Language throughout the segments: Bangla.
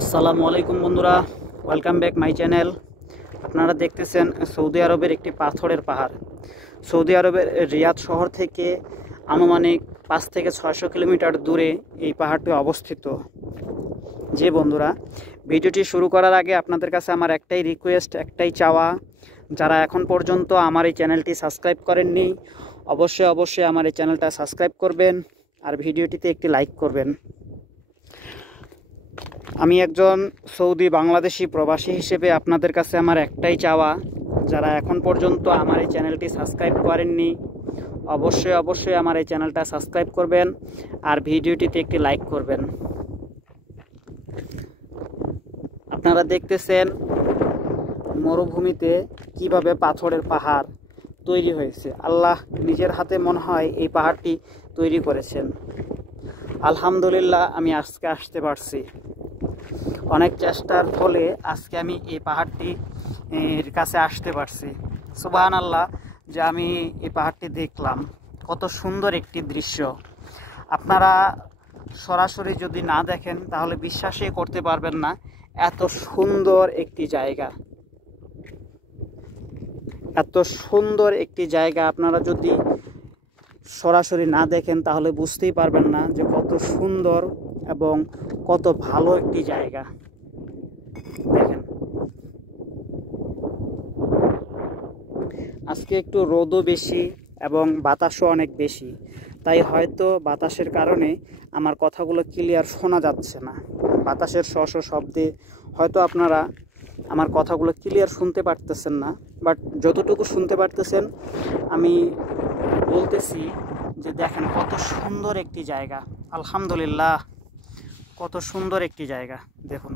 আসসালামু আলাইকুম বন্ধুরা, ওয়েলকাম ব্যাক মাই চ্যানেল। আপনারা দেখতেছেন সৌদি আরবের একটি পাথরের পাহাড়। সৌদি আরবের রিয়াদ শহর থেকে আনুমানিক 5 থেকে 600 কিলোমিটার দূরে এই পাহাড়টি অবস্থিত। যে বন্ধুরা, ভিডিওটি শুরু করার আগে আপনাদের কাছে আমার একটাই রিকোয়েস্ট, একটাই চাওয়া, যারা এখন পর্যন্ত আমার এই চ্যানেলটি সাবস্ক্রাইব করেননি অবশ্যই আমার এই চ্যানেলটা সাবস্ক্রাইব করবেন আর ভিডিওটিতে একটি লাইক করবেন। আমি একজন সৌদি বাংলাদেশি প্রবাসী হিসেবে আপনাদের কাছে আমার একটাই চাওয়া, যারা এখন পর্যন্ত আমার এই চ্যানেলটি সাবস্ক্রাইব করেননি অবশ্যই আমার এই চ্যানেলটা সাবস্ক্রাইব করবেন আর ভিডিওটিতে একটি লাইক করবেন। আপনারা দেখতেছেন মরুভূমিতে কিভাবে পাথরের পাহাড় তৈরি হয়েছে। আল্লাহ নিজের হাতে মনে হয় এই পাহাড়টি তৈরি করেছেন। আলহামদুলিল্লাহ, আমি আজকে আসতে পারছি। অনেক চেষ্টার ফলে আজকে আমি এই পাহাড়টির কাছে আসতে পারছি। সুবহানাল্লাহ, যে আমি এই পাহাড়টি দেখলাম, কত সুন্দর একটি দৃশ্য। আপনারা সরাসরি যদি না দেখেন তাহলে বিশ্বাসই করতে পারবেন না, এত সুন্দর একটি জায়গা। এত সুন্দর একটি জায়গা আপনারা যদি সরাসরি না দেখেন তাহলে বুঝতেই পারবেন না যে কত সুন্দর এবং কত ভালো একটি জায়গা। দেখেন, আজকে একটু রোদও বেশি এবং বাতাসও অনেক বেশি, তাই হয়তো বাতাসের কারণে আমার কথাগুলো ক্লিয়ার শোনা যাচ্ছে না। বাতাসের শব্দে হয়তো আপনারা আমার কথাগুলো ক্লিয়ার শুনতে পারতেছেন না, বাট যতটুকু শুনতে পারতেছেন আমি বলতেছি যে দেখেন কত সুন্দর একটি জায়গা। আলহামদুলিল্লাহ, কত সুন্দর একটি জায়গা। দেখুন,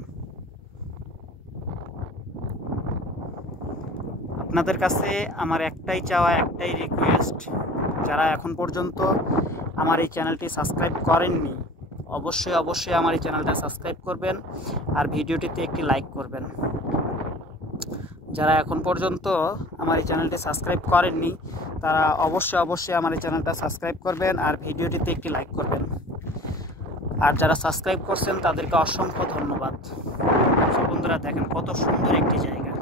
আপনাদের কাছে আমার একটাই চাওয়া, একটাই রিকোয়েস্ট, যারা এখন পর্যন্ত আমার এই চ্যানেলটি সাবস্ক্রাইব করেননি অবশ্যই আমার এই চ্যানেলটা সাবস্ক্রাইব করবেন আর ভিডিওটিতে একটি লাইক করবেন। যারা এখন পর্যন্ত আমার এই চ্যানেলটি সাবস্ক্রাইব করেননি তারা অবশ্যই আমার এই চ্যানেলটা সাবস্ক্রাইব করবেন আর ভিডিওটিতে একটি লাইক করবেন। আর যারা সাবস্ক্রাইব করছেন তাদেরকে অসংখ্য ধন্যবাদ। বন্ধুরা দেখেন কত সুন্দর একটি জায়গা।